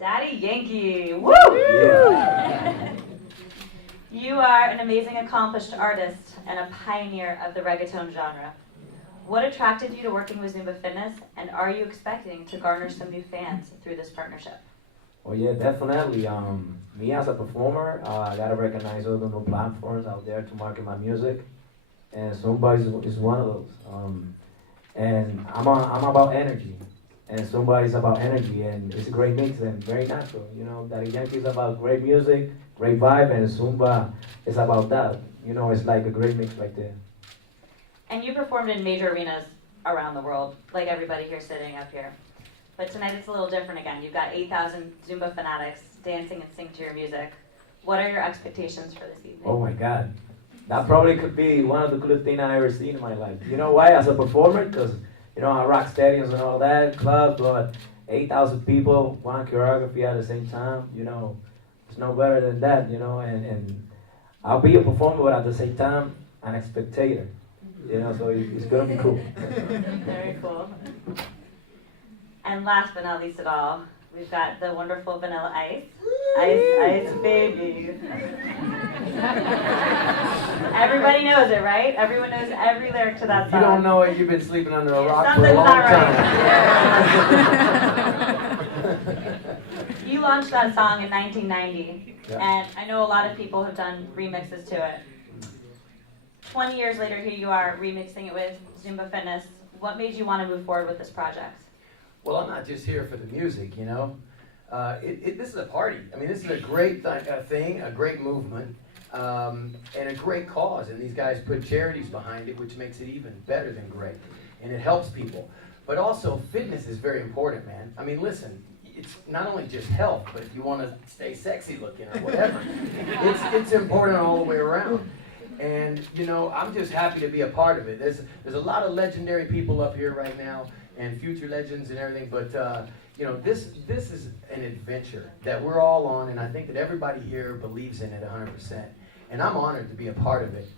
Daddy Yankee, woo! Yeah. You are an amazing accomplished artist and a pioneer of the reggaeton genre. What attracted you to working with Zumba Fitness, and are you expecting to garner some new fans through this partnership? Oh yeah, definitely. Me as a performer, I gotta recognize all the new platforms out there to market my music, and Zumba is one of those. And I'm about energy, and Zumba is about energy, and it's a great mix and very natural. You know, Daddy Yankee is about great music, great vibe, and Zumba is about that. You know, it's like a great mix right there. And you performed in major arenas around the world, like everybody here sitting up here. But tonight it's a little different again. You've got 8,000 Zumba fanatics dancing and singing to your music. What are your expectations for this evening? Oh my God. That probably could be one of the coolest things I've ever seen in my life. You know why? As a performer, because, you know, I rock stadiums and all that, clubs, but 8,000 people, one choreography at the same time, you know, it's no better than that, you know, and I'll be a performer, but at the same time, an spectator, you know, so it's going to be cool. Very cool. And last but not least at all, we've got the wonderful Vanilla Ice. Ice, Ice, baby. Everybody knows it, right? Everyone knows every lyric to that If song. you don't know it, you've been sleeping under a rock for a Something's long not time. right. You launched that song in 1990, and I know a lot of people have done remixes to it. 20 years later, here you are remixing it with Zumba Fitness. What made you want to move forward with this project? Well, I'm not just here for the music, you know. This is a party. I mean, this is a great thing, a great movement, and a great cause. And these guys put charities behind it, which makes it even better than great. And it helps people. But also, fitness is very important, man. I mean, listen, it's not only just health, but if you want to stay sexy looking or whatever, it's important all the way around. And, you know, I'm just happy to be a part of it. There's a lot of legendary people up here right now, and future legends and everything, but you know, this is an adventure that we're all on, and I think that everybody here believes in it 100%. And I'm honored to be a part of it.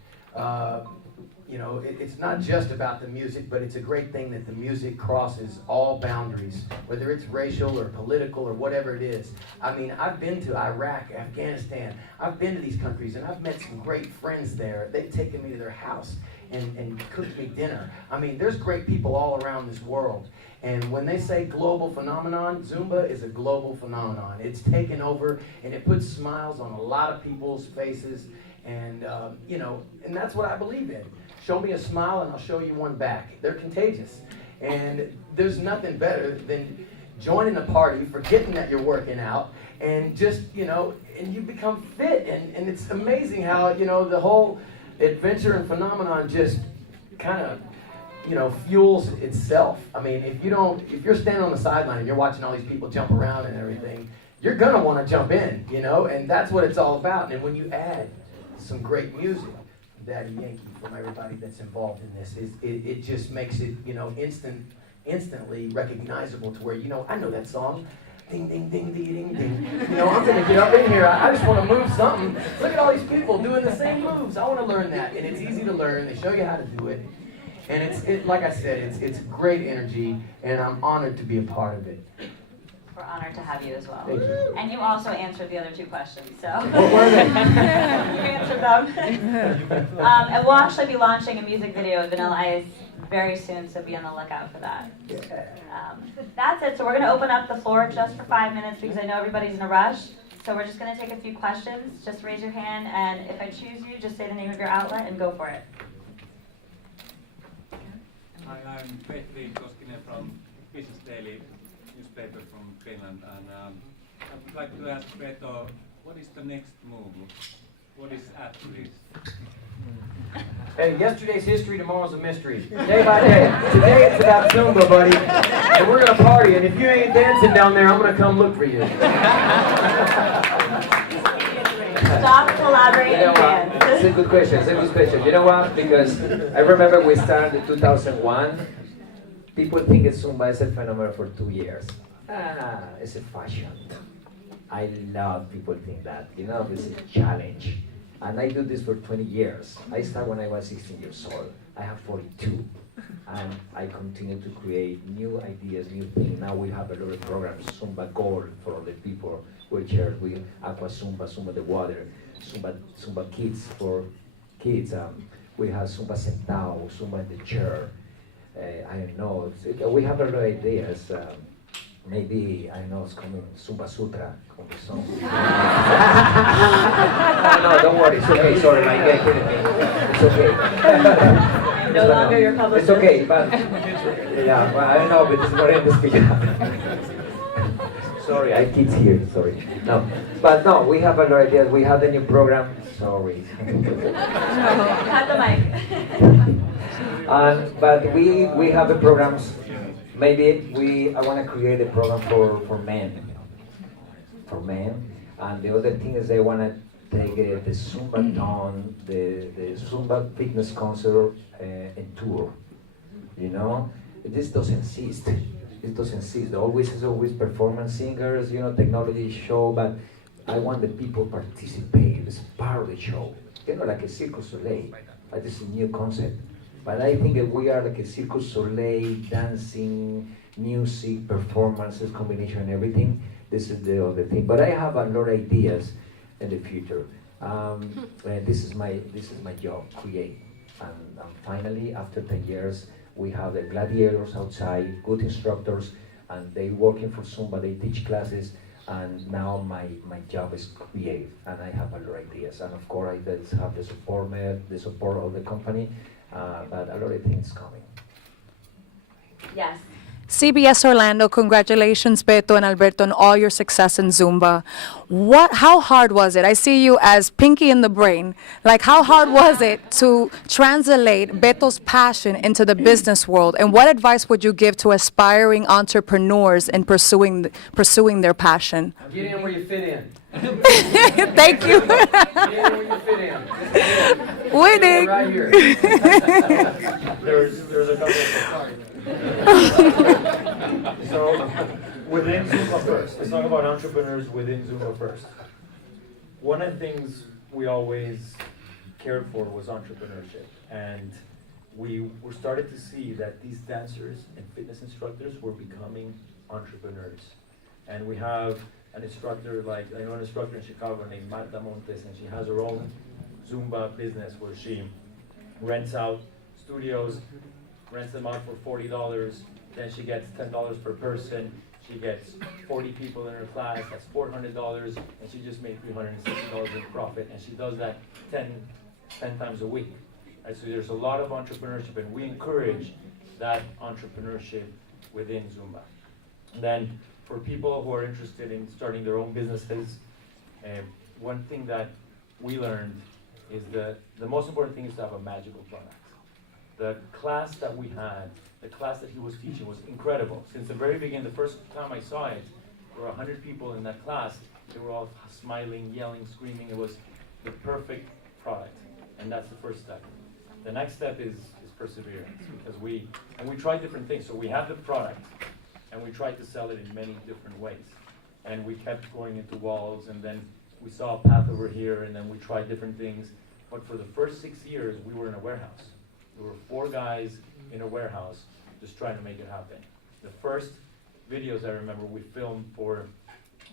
You know, it's not just about the music, but it's a great thing that the music crosses all boundaries, whether it's racial or political or whatever it is. I mean, I've been to Iraq, Afghanistan. I've been to these countries, and I've met some great friends there. They've taken me to their house and cooked me dinner. I mean, there's great people all around this world. And when they say global phenomenon, Zumba is a global phenomenon. It's taken over, and it puts smiles on a lot of people's faces. And, you know, and that's what I believe in. Show me a smile, and I'll show you one back. They're contagious. And there's nothing better than joining a party, forgetting that you're working out, and just, you know, and you become fit. And it's amazing how, you know, the whole adventure and phenomenon just kind of, you know, fuels itself. I mean, if you're standing on the sideline and you're watching all these people jump around and everything, you're gonna want to jump in, you know, and that's what it's all about. And when you add some great music, Daddy Yankee, from everybody that's involved in this, it just makes it, you know, instantly recognizable to where, you know, I know that song. Ding, ding, ding, ding, ding, ding. You know, I'm going to get up in here. I just want to move something. Look at all these people doing the same moves. I want to learn that. And it's easy to learn. They show you how to do it. And it's like I said, it's great energy, and I'm honored to be a part of it. We're honored to have you as well. Thank you. And you also answered the other two questions, so. What were they? You answered them. And we'll actually be launching a music video with Vanilla Ice very soon, so be on the lookout for that. That's it. So we're going to open up the floor just for 5 minutes because I know everybody's in a rush. So we're just going to take a few questions. Just raise your hand, and if I choose you, just say the name of your outlet and go for it. Hi, I'm Petri Koskinen from Business Daily newspaper from Finland, and I would like to ask Beto, what is the next move? What is after this? Hey, yesterday's history, tomorrow's a mystery. Day by day. Today it's about Zumba, buddy. And we're going to party, and if you ain't dancing down there, I'm going to come look for you. Stop collaborating. You know what? It's a good question. It's a good question. You know what? Because I remember we started in 2001. People think it's Zumba is a phenomenon for 2 years. It's a fashion. I love people think that. You know, this is a challenge. And I do this for 20 years. I started when I was 16 years old. I have 42. and I continue to create new ideas, new things. Now we have a lot of programs, Zumba Gold for all the people, wheelchairs, we Aqua Zumba, Zumba the water, Zumba Kids for kids. We have Zumba Sentao, Zumba in the chair. I don't know, we have a lot of ideas. Maybe, I know it's coming, Zumba Sutra, coming soon. No, don't worry, it's okay, sorry, my guy kidding me. It's okay. I'm no longer your publicist. It's okay, but, yeah, well, I don't know, but it's not in the speaker. Sorry, I kids here, sorry. No, but no, we have a lot of ideas, we have the new program, sorry. Have the mic. But we have the programs. Maybe I want to create a program for men. For men. And the other thing is I want to take the Zumba Dawn, the Zumba fitness concert and tour. You know? This doesn't exist. It doesn't exist. Always performance singers, technology show, but I want the people participate. It's part of the show. Like a Cirque Soleil. But this is a new concept. But I think that we are like a Cirque du Soleil, dancing, music, performances, combination, everything. This is the other thing. But I have a lot of ideas in the future. This is my job, create. And finally, after 10 years, we have the gladiators outside, good instructors, and they working for Zumba, they teach classes, and now my job is create, and I have a lot of ideas. And of course, I have the support of the company. But a lot of things coming. Yes. CBS Orlando, congratulations, Beto and Alberto, on all your success in Zumba. How hard was it? I see you as Pinky in the brain. Like, how hard was it to translate Beto's passion into the business world? And what advice would you give to aspiring entrepreneurs in pursuing their passion? Get in where you fit in. Thank you. Get in where you fit in. Winning. Right here. There's a couple of So within Zumba first, let's talk about entrepreneurs within Zumba first. One of the things we always cared for was entrepreneurship, and we were started to see that these dancers and fitness instructors were becoming entrepreneurs. And we have an instructor, I know an instructor in Chicago named Marta Montes, and she has her own Zumba business where she rents out studios, rents them out for $40, then she gets $10 per person, she gets 40 people in her class, that's $400, and she just made $360 in profit, and she does that 10 times a week. Right, so there's a lot of entrepreneurship, and we encourage that entrepreneurship within Zumba. And then for people who are interested in starting their own businesses, one thing that we learned is the most important thing is to have a magical product. The class that we had, the class that he was teaching was incredible. Since the very beginning, the first time I saw it, there were 100 people in that class. They were all smiling, yelling, screaming. It was the perfect product, and that's the first step. The next step is perseverance, because we tried different things. So we have the product, and we tried to sell it in many different ways. And we kept going into walls, and then we saw a path over here, and then we tried different things. But for the first 6 years, we were in a warehouse. There were 4 guys in a warehouse just trying to make it happen. The first videos I remember we filmed for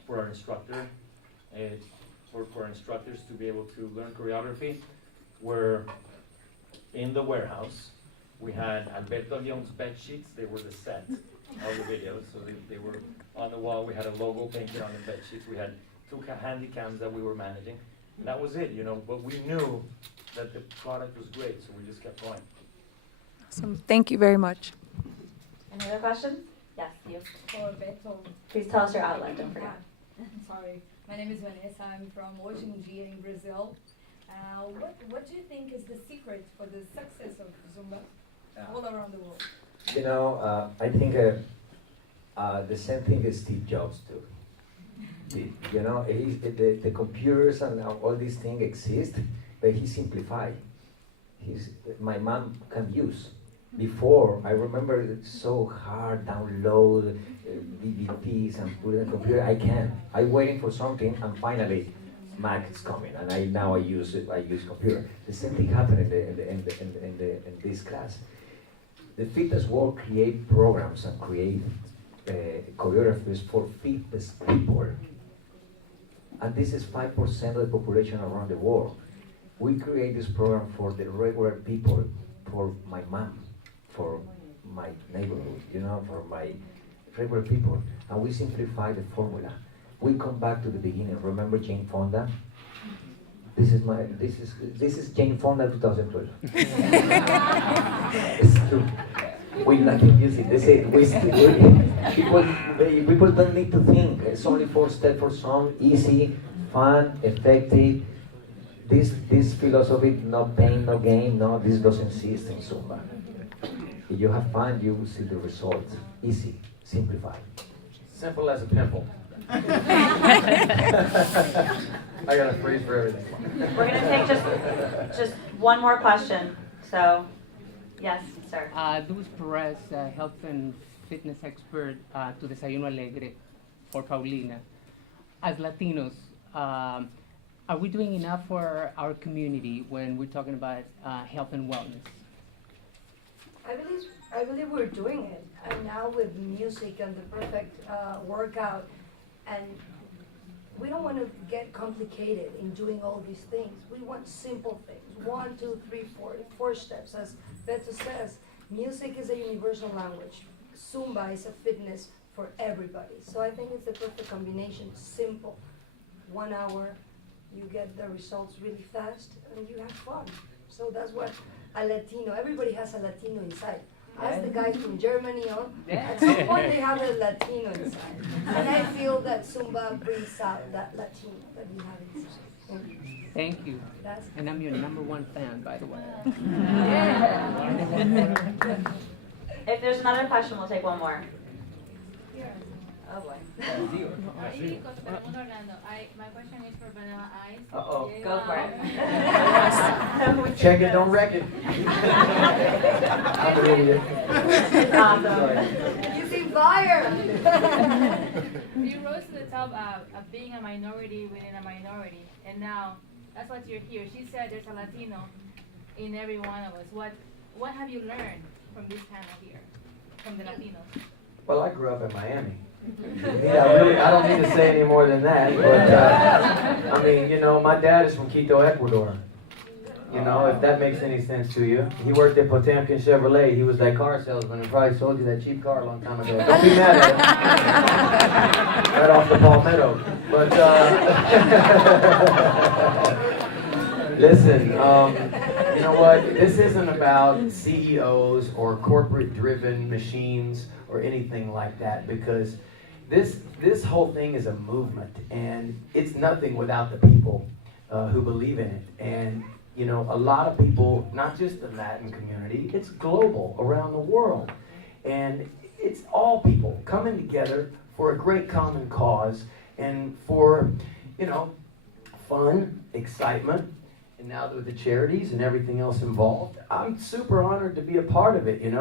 our instructor, for our instructors to be able to learn choreography, were in the warehouse. We had Alberto Leon's bed sheets. They were the set of the videos, so they were on the wall. We had a logo painted on the bed sheets. We had 2 handy cams that we were managing. And that was it, but we knew that the product was great, so we just kept going. Awesome. Thank you very much. Any other questions? Yes, you. For Beto. Please tell us your outlet, don't forget. Sorry, my name is Vanessa. I'm from Hoje em Dia in Brazil. What do you think is the secret for the success of Zumba all around the world? I think the same thing as Steve Jobs do. The computers and all these things exist, but he simplified. My mom can use. Before, I remember it's so hard, download DVDs and put it in the computer. I can't. I'm waiting for something, and finally, Mac is coming, and I use it. I use computer. The same thing happened in this class. the fitness world create programs and create choreographies for fitness people. And this is 5% of the population around the world. We create this program for the regular people, for my mom, for my neighborhood, for my regular people. And we simplify the formula. We come back to the beginning. Remember Jane Fonda? This is Jane Fonda 2012. It's true. We like music. They say people don't need to think. It's only 4 steps for song, easy, fun, effective. This philosophy, no pain, no gain, no, this doesn't exist in Zumba. If you have fun, you will see the results. Easy, simplified. Simple as a pimple. I got a phrase for everything. We're going to take just one more question. So, yes, sir. Luis Perez, health and fitness expert to Desayuno Alegre for Paulina. As Latinos, are we doing enough for our community when we're talking about health and wellness? I believe we're doing it. And now with music and the perfect workout, and we don't want to get complicated in doing all these things. We want simple things. 1, 2, 3, 4 steps. As Beto says, music is a universal language. Zumba is a fitness for everybody. So I think it's the perfect combination. Simple. 1 hour, you get the results really fast, and you have fun. So that's what a Latino, everybody has a Latino inside. Ask the guys from Germany, at some point they have a Latino inside. And I feel that Zumba brings out that Latino that we have inside. Thank you. And I'm your #1 fan, by the way. If there's another question, we'll take one more. Oh boy. My question is for Vanilla Ice. Uh-oh. Go for it. Check it, don't wreck it. I'm an idiot. Awesome. You see fire! You rose to the top of being a minority within a minority, and now that's what you're here. She said there's a Latino in every one of us. What have you learned from this panel here, from the Latinos? Well, I grew up in Miami. Yeah, really, I don't need to say any more than that, but I mean, my dad is from Quito, Ecuador. If that makes any sense to you. He worked at Potemkin Chevrolet. He was that car salesman and probably sold you that cheap car a long time ago. Don't be mad at him. Right off the Palmetto. But, listen, you know what? This isn't about CEOs or corporate-driven machines or anything like that, because this whole thing is a movement, and it's nothing without the people who believe in it. And a lot of people, not just the Latin community, it's global, around the world. And it's all people coming together for a great common cause and for, fun, excitement, and now with the charities and everything else involved. I'm super honored to be a part of it, and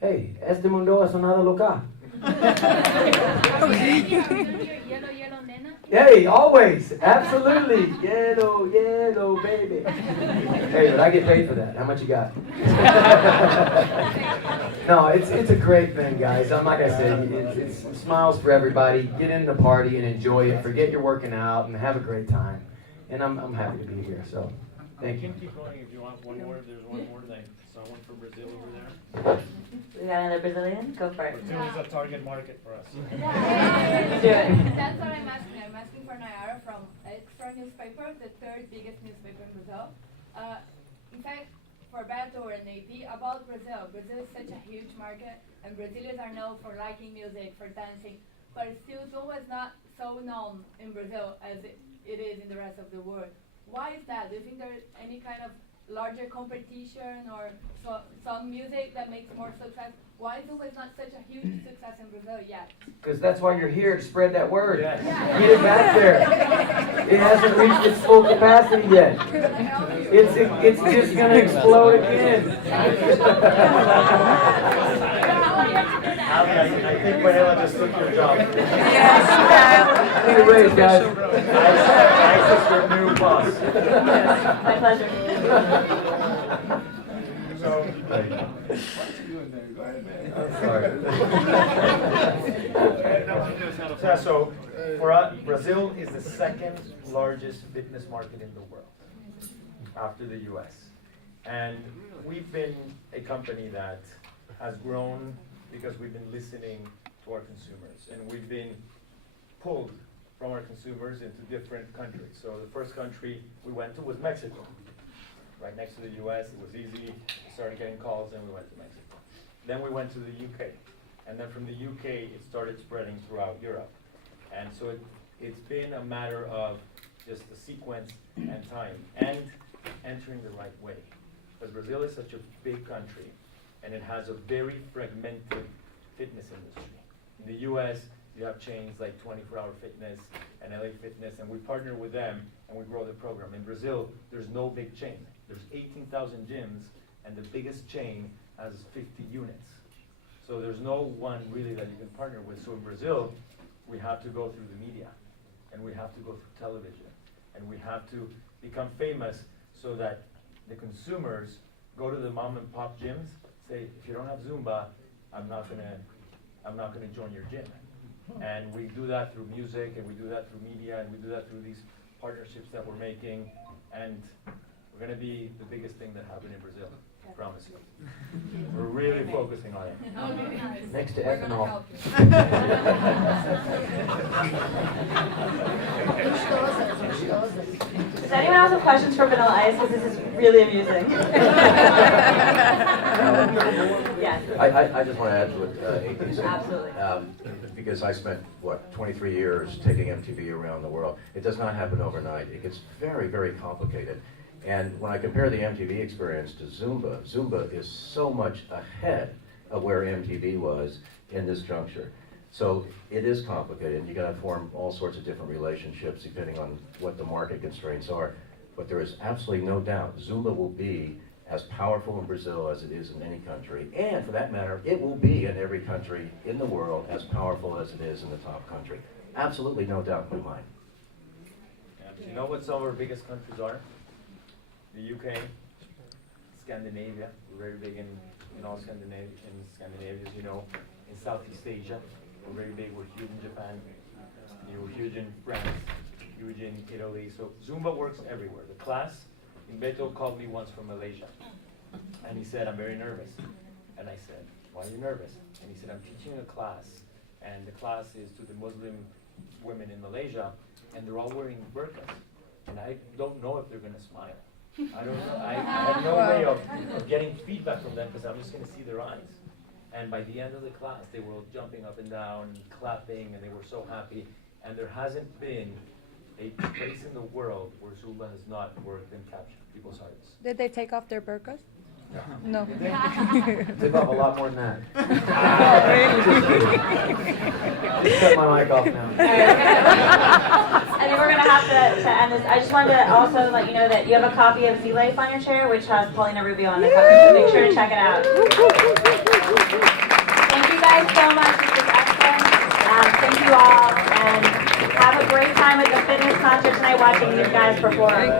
hey, este mundo es una loca. Hey, always, absolutely, yellow, baby. Hey, but I get paid for that. How much you got? No, it's a great thing, guys. Like I said, it's smiles for everybody. Get in the party and enjoy it. Forget you're working out and have a great time. And I'm happy to be here. So, thank you. You can keep going if you want one more. There's one more thing. Someone from Brazil over there. We got another Brazilian? Go for it. Brazil is a target market for us. Do it. That's what I'm asking. I'm asking for Nayara from Extra newspaper, the 3rd biggest newspaper in Brazil. In fact, for Beto and AP, about Brazil. Brazil is such a huge market, and Brazilians are known for liking music, for dancing, but still Zumba is not so known in Brazil as it is in the rest of the world. Why is that? Do you think there's any kind of larger competition or some music that makes more success? Why Zumba is not such a huge success in Brazil yet? Because that's why you're here, to spread that word. Yeah. Get it back there. It hasn't reached its full capacity yet. It's just going to explode again. I think Vanilla just took your job. Yes, Need a raise, guys. Ice is your new boss. my pleasure. So, you doing there? Go ahead, man. I'm sorry. So for us, Brazil is the second largest fitness market in the world after the US. And we've been a company that has grown because we've been listening to our consumers. And we've been pulled from our consumers into different countries. So the first country we went to was Mexico. Right next to the US, it was easy. We started getting calls and we went to Mexico. Then we went to the UK. And then from the UK, it started spreading throughout Europe. And so it's been a matter of just the sequence and time and entering the right way. Because Brazil is such a big country and it has a very fragmented fitness industry. In the US, you have chains like 24-Hour Fitness and LA Fitness, and we partner with them and we grow the program. In Brazil, there's no big chain. There's 18,000 gyms, and the biggest chain has 50 units. So there's no one really that you can partner with. So in Brazil, we have to go through the media, and we have to go through television, and we have to become famous so that the consumers go to the mom and pop gyms, say, if you don't have Zumba, I'm not gonna join your gym. And we do that through music, and we do that through media, and we do that through these partnerships that we're making, and we're gonna be the biggest thing that happened in Brazil, I promise you. We're really focusing on it. Okay, nice. Next to We're gonna ethanol. help you. Does anyone else have questions for Vanilla Ice? Because this is really amusing. Yes. I just want to add to what AP said. Absolutely. Because I spent, 23 years taking MTV around the world. It does not happen overnight. It gets very, very complicated. And when I compare the MTV experience to Zumba, Zumba is so much ahead of where MTV was in this juncture. So it is complicated, and you got to form all sorts of different relationships depending on what the market constraints are. But there is absolutely no doubt Zumba will be as powerful in Brazil as it is in any country, and for that matter, it will be in every country in the world as powerful as it is in the top country. Absolutely no doubt in my mind. You know what some of our biggest countries are? The UK, Scandinavia. We're very big in all Scandinavia, as you know. In Southeast Asia, we're very big. We're huge in Japan. We're huge in France, huge in Italy. So Zumba works everywhere. The class, Beto called me once from Malaysia, and he said, I'm very nervous. And I said, why are you nervous? And he said, I'm teaching a class, and the class is to the Muslim women in Malaysia, and they're all wearing burqas. And I don't know if they're going to smile. I don't know. I have no way of getting feedback from them because I'm just going to see their eyes. And by the end of the class, they were all jumping up and down, clapping, and they were so happy. And there hasn't been a place in the world where Zumba has not worked and captured people's hearts. Did they take off their burqas? No. Took off a lot more than that. Oh, really? Just cut my mic off now. I think we're going to have to end this. I just wanted to also let you know that you have a copy of Z-Life on your chair, which has Paulina Rubio on the cover, so make sure to check it out. Thank you guys so much. This was excellent. Thank you all, and have a great time at the fitness concert tonight watching these guys perform.